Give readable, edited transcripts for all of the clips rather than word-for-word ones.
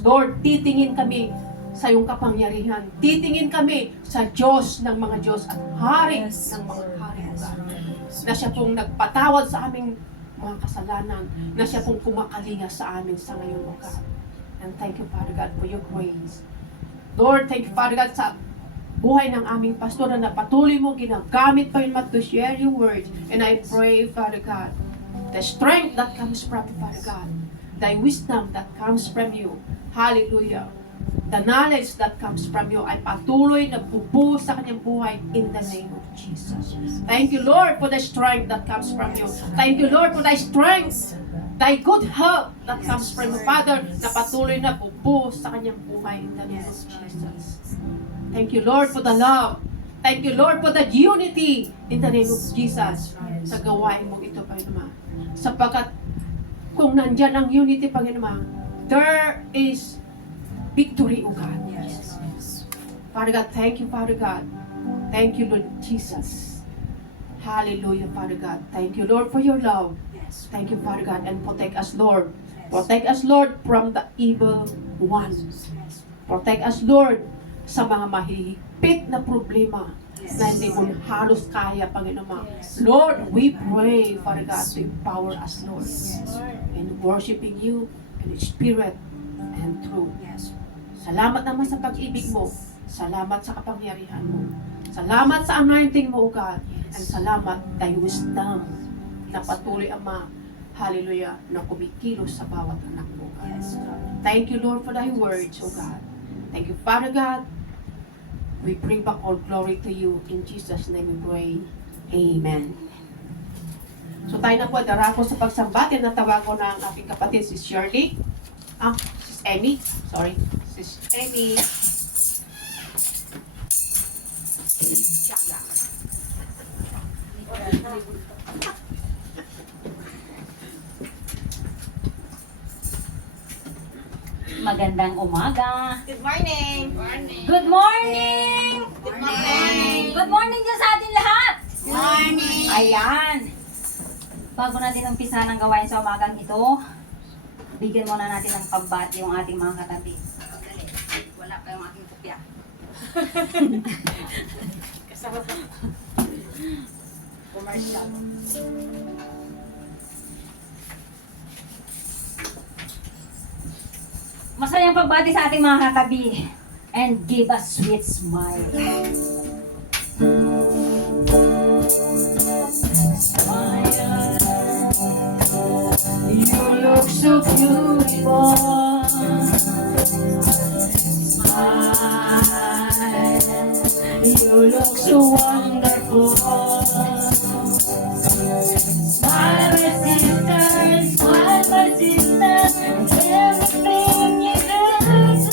Lord, titingin kami sa iyong kapangyarihan. Titingin kami sa Diyos ng mga Diyos at Hari ng mga Hari, O God. Na siya pong nagpatawad sa aming mga kasalanan, na siya pong kumakalinga sa amin sa ngayon, O God. And thank you, Father God, for your grace. Lord, thank you, Father God, sa buhay ng aming pastor na patuloy mo ginagamit pa yun to share your word. And I pray, Father God, the strength that comes from you, Father God, thy wisdom that comes from you, hallelujah, the knowledge that comes from you ay patuloy na bubuo sa kanyang buhay in the name of Jesus. Thank you, Lord, for the strength that comes from you. Thank you, Lord, for thy strength, thy good health that comes from you, Father, na patuloy na bubuo sa kanyang buhay in the name of Jesus. Thank you, Lord, for the love. Thank you, Lord, for the unity in the name of Jesus sa gawain mong ito, Panginoon. Sapagkat kung nandyan ang unity, Panginoon, there is victory, O God. Yes. Father God, thank you, Father God. Thank you, Lord Jesus. Hallelujah, Father God. Thank you, Lord, for your love. Yes. Thank you, Father God, and protect us, Lord. Protect us, Lord, from the evil one. Protect us, Lord, sa mga mahihigpit na problema na hindi mo halos kaya, Panginoon. Lord, we pray, Father God, to empower us, Lord, in worshiping you in spirit and truth. Yes. Salamat naman sa pag-ibig mo. Salamat sa kapangyarihan mo. Salamat sa anointing mo, O God. And salamat thy wisdom na patuloy, Ama, hallelujah, na kumikilos sa bawat anak mo, God. Yes. Thank you, Lord, for thy words, O God. Thank you, Father God. We bring back all glory to you. In Jesus' name we pray. Amen. So tayo na po, darako sa pagsambati. Natawag ko na ang aking kapatid, si Shirley. Sis Emmy. Sorry. Sis Emmy. Tiaga. Magandang umaga. Good morning. Good morning! Good morning. Good morning dyan sa atin lahat! Morning. Ayan. Bago natin umpisa ng gawain sa umagang ito, bigyan muna natin ng pagbati yung ating mga katabi. Wala pa yung aking kopya. Kasama pa. Commercial. Masayang pagbati sa ating mga katabi. And give a sweet smile. Smile. You look so beautiful. Smile. You look so wonderful. Smile, my sister. Smile, my sister. Everything you do is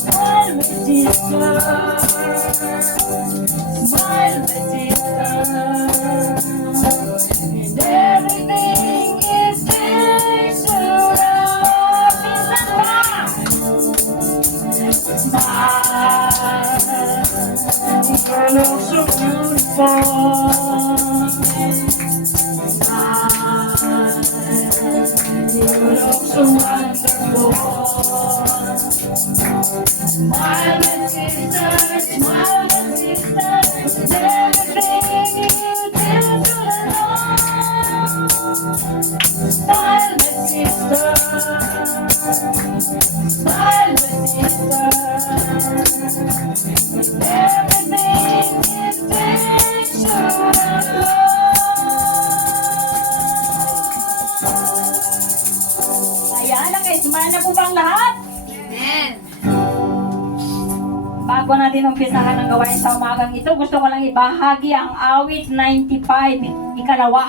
smile, my sister. Smile, my sister. And everything is takes you up. Smile. You look so beautiful. Smile. You look so wonderful. Smile, my sister. Smile, my sister. Everything you do to love. Smile, my sister. Smile, my sister. Everything is takes you love. Ayan, naka-smile na po ba ang lahat? Amen. Bago natin umpisahan ang gawain sa umagang ito, gusto ko lang ibahagi ang awit 95, ikalawa.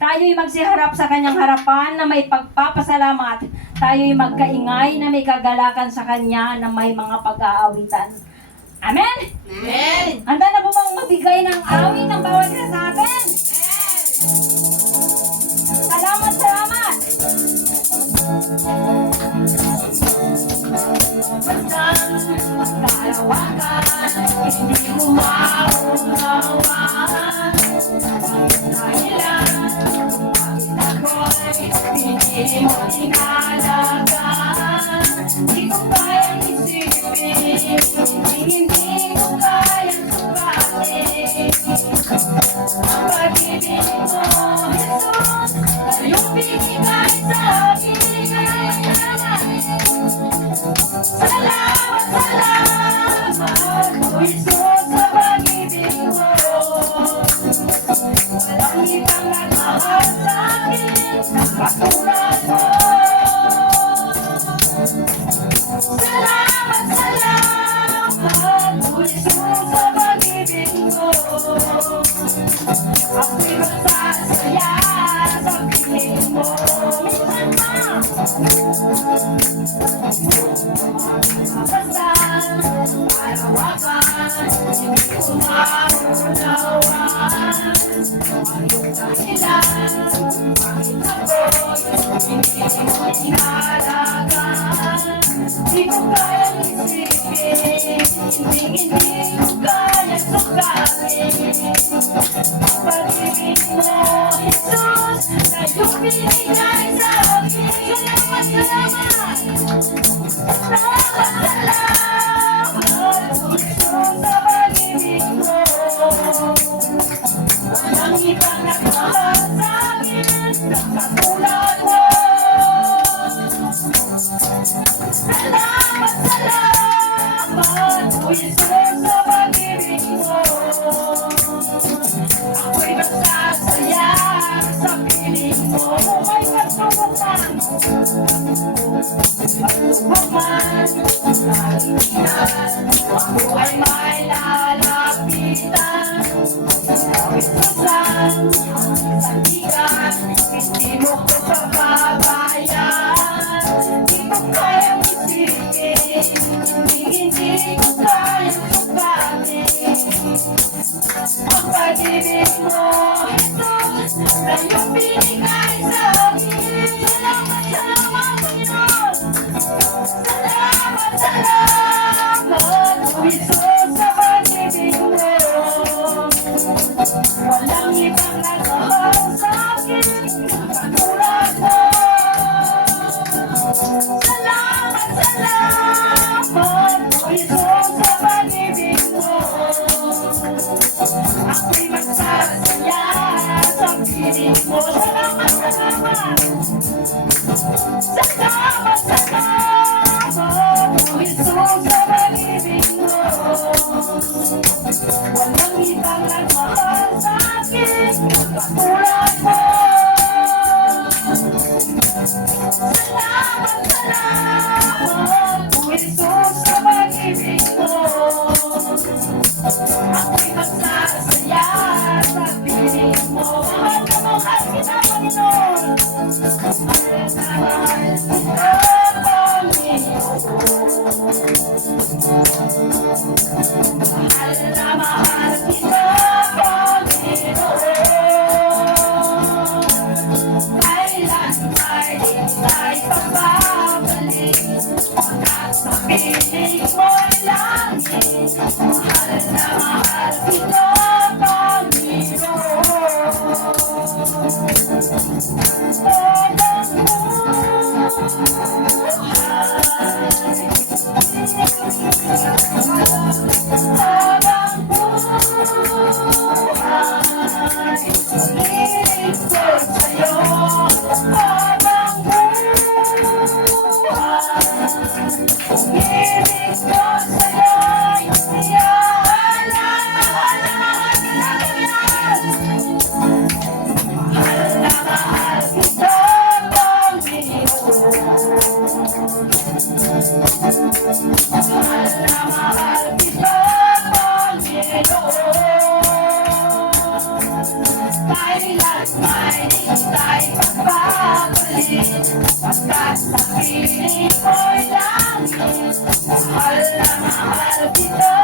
Tayo'y magsiharap sa kanyang harapan na may pagpapasalamat. Tayo'y magkaingay na may kagalakan sa kanya na may mga pag-aawitan. Amen? Amen. Handa na po bang magbigay ng awit ng bawat isa sa atin? Salamat, salamat! Kalawakan, hindi mo maunawaan. Dahilan, bakit ako'y pinili mo inalagaan. Di ko kayang isipin, hindi ko kayang sukatin. Ang pag-ibig mo, Jesus, na iyong binigay sa akin. Salamat, salamat, O Jesus, sa pag-ibig mo. Walang ibang nagmahal sa akin na katulad mo. Salamat, salamat, O Jesus, sa pag-ibig mo. Ako'y masasaya sa piling mo. Basta arawakan, hindi ko maunawan. Ang dahilan, bakit ako'y hindi mo inalagaan. Di ko kayang isipin, hindi ko kayang sukatin. Ang pag-ibig mo, Jesus, na iyong binigay sa akin. Salamat, salamat. Salamat, salamat, O Jesus, sa pag-ibig mo. Walang ibang nagmahal sa akin na katulad mo. Salamat, salamat, O Jesus, sa pag-ibig mo. Ako'y masasaya sa piling mo. May pagsubok man, nalikitan, ako ay may lalapitan. Isusan, sandigan, hindi mo ko pababayaan. Di ko kayang isipin, hindi ko kayang sukatin. Ang pag-ibig mo, Jesus, na iyong binigay sa akin. Salamat, salamat, Panginoon. Salamat, salamat, O Jesus, sa pag-ibig mo. Walang ibang nagmahal sa akin katulad mo. Salamat, salamat, O Jesus, sa pag-ibig mo. Ako'y magsasaya sa piling mo. Salamat, salamat. Salamat, salamat, O Jesus, sa pag-ibig mo. Walang ibang nagmahal sa akin katulad mo. Salamat, salamat, O Jesus, sa pag-ibig mo. Ako'y magsasaya sa piling mo. Mahal na mahal kita, Panginoon. Mahal na mahal kita, Panginoon. Mahal na mahal kita, Panginoon. Kailan ay di tayo pagbabalik, pagkat sa piling mo'y langit. Mahal na mahal kita, Kailan may di tayo pagbabalik, pagkat sa piling mo'y langit. Mahal na mahal kita,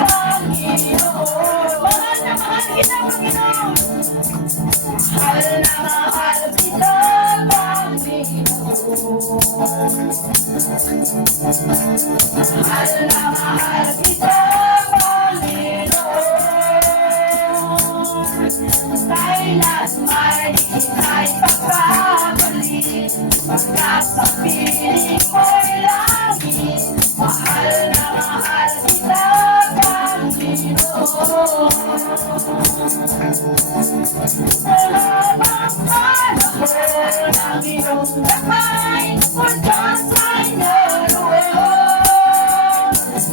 Panginoon. Mahal na mahal kita, Panginoon. Mahal na mahal kita, Panginoon. Mahal na mahal kita, Panginoon. Kailan may di tayo pagbabalik, Pagkat sa piling ko'y langit, mahal na mahal kita, Panginoon. Mahabang panahon ang iyong kamay, kung sa'y naroon.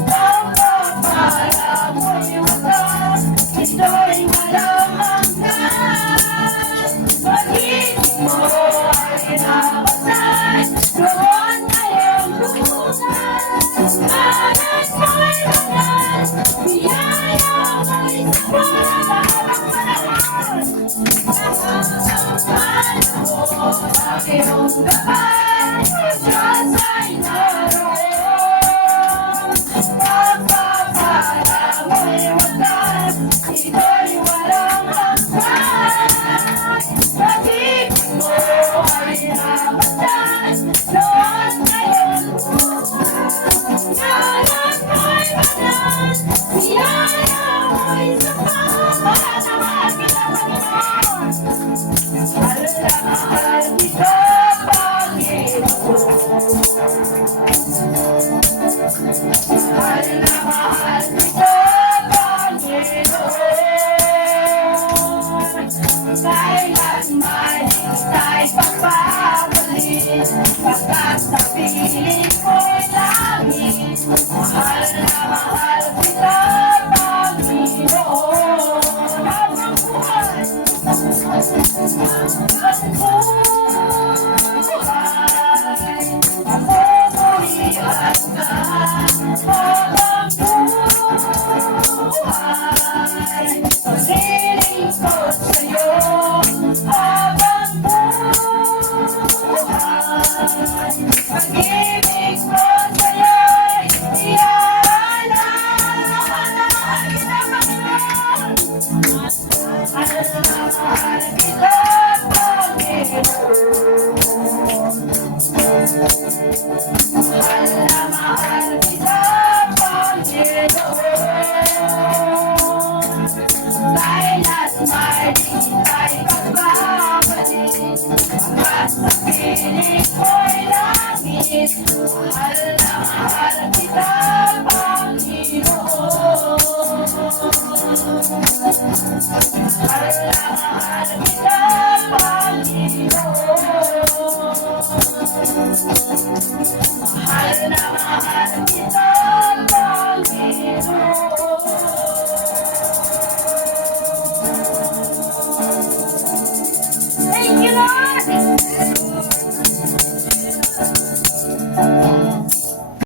Pagpapala mo'y wagas, ito'y walang hanggan. Pag-ibig mo ay nabasay, doon ngayong lunas. Kanan mo'y wagas, biyaya mo'y sapat. Mahabang panahon, ang iyong kamay, kung sa'y naroon. Pagpapala mo'y wagas, ito'y walang hanggan. Pag-ibig mo ay nabasay, doon ngayong lunas. Kanan mo'y wagas, biyaya mo'y sapat. Mahal na mahal kita, Panginoon. Mahal na mahal kita, Panginoon. Mahal na mahal kita, Panginoon. Kailanman ika'y pagbabalik, pagkat sa piling ko'y langit. Mahal na mahal kita, Panginoon. Habang buhay, ako mo'y hanggan. Habang buhay, paglilingkod sa'yo. Habang buhay, pag-ibig ko sa'yo'y iaalay. Mahal na mahal kita, Panginoon. Mahal na mahal kita, Panginoon. Mahal na mahal kita, Panginoon. Kailanman ika'y pagbabalik, pagkat sa piling ko'y langit. Mahal na mahal kita, Panginoon. Mahal na mahal kita, Panginoon. Mahal na mahal kita, Panginoon.